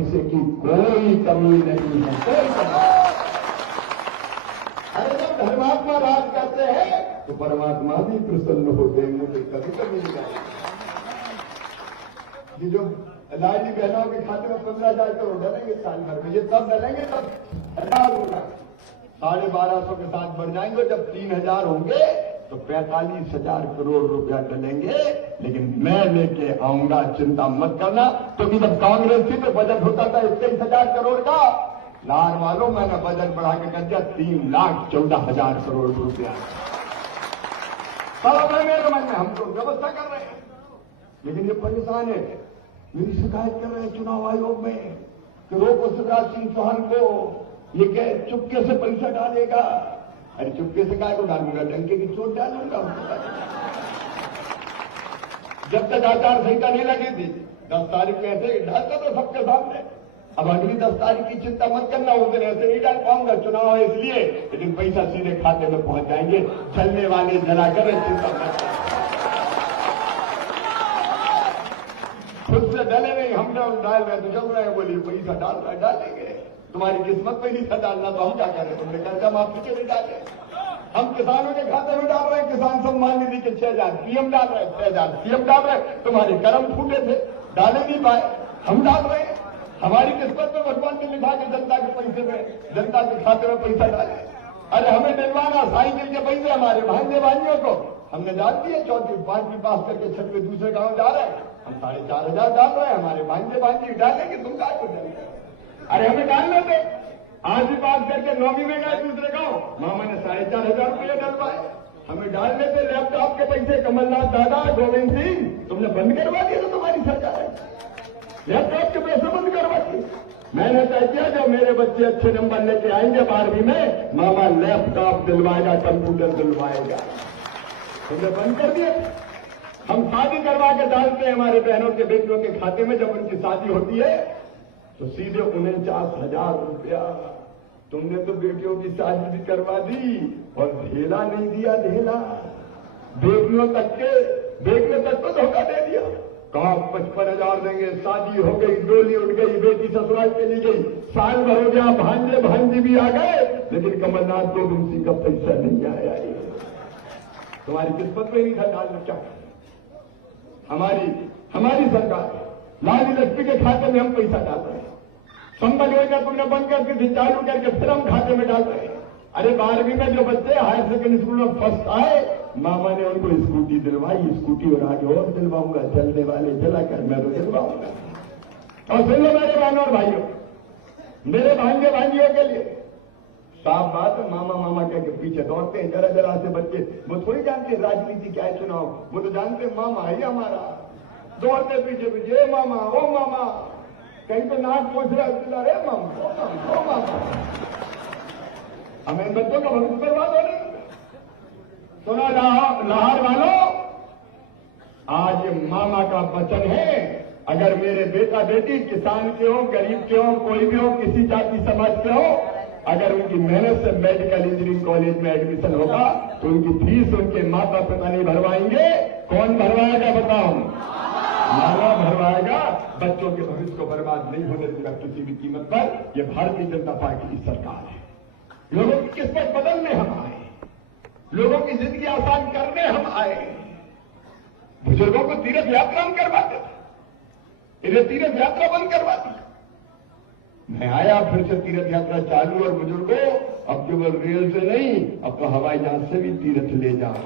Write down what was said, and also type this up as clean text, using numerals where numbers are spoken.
पैसे की कोई कमी नहीं है, कोई कमी। अरे जब धर्मात्मा राज करते हैं तो परमात्मा भी प्रसन्न होते हैं, मुझे कभी कभी नहीं आए। ये जो लाडली बहनों के खाते में 15,000 करोड़ डलेंगे साल भर में, ये तब डलेंगे तब 1000 होगा, 1250 के साथ बढ़ जाएंगे। जब 3000 होंगे तो 45,000 करोड़ रुपया डलेंगे। लेकिन मैं लेके आऊंगा, चिंता मत करना। क्योंकि जब कांग्रेस थी तो बजट होता था 21,000 करोड़ का। लार वालों, मैंने बजट बढ़ा के कर दिया 3,14,000 करोड़ रुपया। सब मेरे मन में हम तो व्यवस्था कर रहे हैं, लेकिन ये परेशान है, मेरी शिकायत कर रहे हैं चुनाव आयोग में कि रोको शिवराज सिंह चौहान को, ये क्या चुपके से पैसा डालेगा। अरे चुपके से काय को डालूंगा, डंके की चोट डालूंगा। जब तक आचार संहिता नहीं लगी थी 10 तारीख में ऐसे डालता था सबके सामने। अब अगली 10 तारीख की चिंता मत करना, उस दिन ऐसे नहीं डाल पाऊंगा, चुनाव है इसलिए, लेकिन पैसा सीधे खाते में पहुंच जाएंगे। चलने वाले जलाकर चिंता मत करना, खुद से डले नहीं, हम लोग डाल रहे तो चल रहे हैं, बोलिए पैसा डाल रहा है, डालेंगे। तुम्हारी किस्मत में नहीं था डालना तो हम क्या करें, तुमने कर्जा माफी के नहीं डाले। हम किसानों के खाते में डाल रहे हैं, किसान सम्मान निधि के 6,000 पीएम डाल रहे हैं, 6,000 पीएम डाल रहे हैं। तुम्हारे कर्म फूटे थे, डाले नहीं पाए, हम डाल रहे हैं। हमारी किस्मत में भगवान ने लिखा के जनता के पैसे में, जनता के खाते में पैसा डाले। अरे हमें डलवाना साइकिल के पैसे हमारे भांजे भाइयों को हमने डाल दिए। 4वीं 5वीं पास करके 6वीं दूसरे गांव जा रहे हैं, हम 4,500 डाल रहे हैं। हमारे भांजे भांजी डालेंगे, तुम क्या को डालेंगे। अरे हमें डालने थे, 8वीं पास करके 9वीं में गए दूसरे गांव, मामा ने 4,500 रुपये डलवाए। हमें डालने थे लैपटॉप के पैसे, कमलनाथ दादा, गोविंद सिंह, तुमने बंद करवा दिया। तो तुम्हारी सरकार है, लैपटॉप के पैसे बंद करवा दिए। मैंने तय किया जब मेरे बच्चे अच्छे नंबर लेके आएंगे 12वीं में, मामा लैपटॉप दिलवाएगा, कंप्यूटर दिलवाएगा। तुमने बंद कर दिया। हम शादी करवा के डालते हैं हमारे बहनों के बेटियों के खाते में, जब उनकी शादी होती है तो सीधे 49,000 रुपया। तुमने तो बेटियों की शादी भी करवा दी और ढेला नहीं दिया, ढेला बेटियों तक को धोखा दे दिया। कहा 55,000 देंगे, शादी हो गई, डोली उठ गई, बेटी ससुराल चली गई, साल भर हो गया, भांजे भांजी भी आ गए, लेकिन कमलनाथ को तुमसी का पैसा नहीं आया। तुम्हारी किस्मत में नहीं था डालना। क्या हमारी सरकार लाडली लक्ष्मी के खाते में हम पैसा डाल रहे हैं। संबल योजना तुमने बंद करके थी, चालू करके फिर हम खाते में डाल रहे हैं। अरे 12वीं में जो बच्चे हायर सेकेंडरी स्कूल में फर्स्ट आए, मामा ने उनको स्कूटी दिलवाई। स्कूटी और आगे और दिलवाऊंगा, चलने वाले चलाकर मैं तो दिलवाऊंगा। और सुन लो मेरे बहनों और भाइयों, मेरे भांजे भांजियों के लिए साफ बात है, मामा कह के पीछे दौड़ते हैं। जरा से बच्चे वो थोड़ी जानते राजनीति क्या है, चुनाव, वो तो जानते मामा ही हमारा। दौड़ते पीछे, मामा ओ मामा, कहीं तो नाक पूछ रहा है, अरे मामा ओ मामा। हमें बच्चों का भविष्य बर्बाद हो रही। सुनो लाहौर वालों, आज ये मामा का वचन है, अगर मेरे बेटा बेटी किसान के हो, गरीब के हो, कोई भी हो, किसी जाति समाज के हो, अगर उनकी मेहनत से मेडिकल इंजीनियरिंग कॉलेज में एडमिशन होगा तो उनकी फीस उनके माता पिता नहीं भरवाएंगे। कौन भरवाएगा बताओ? मामा भरवाएगा। बच्चों के भविष्य को बर्बाद नहीं होने देगा किसी भी कीमत पर। यह भारतीय जनता पार्टी की सरकार है। लोगों की किस्मत बदलने हम आए, लोगों की जिंदगी आसान करने हम आए। बुजुर्गों को तीर्थ यात्रा हम करवाते थे, इन्हें तीर्थ यात्रा बंद करवा दी। मैं आया, फिर से तीर्थ यात्रा चालू। और बुजुर्गों, अब केवल रेल से नहीं, अब तो हवाई जहाज से भी तीर्थ ले जाओ।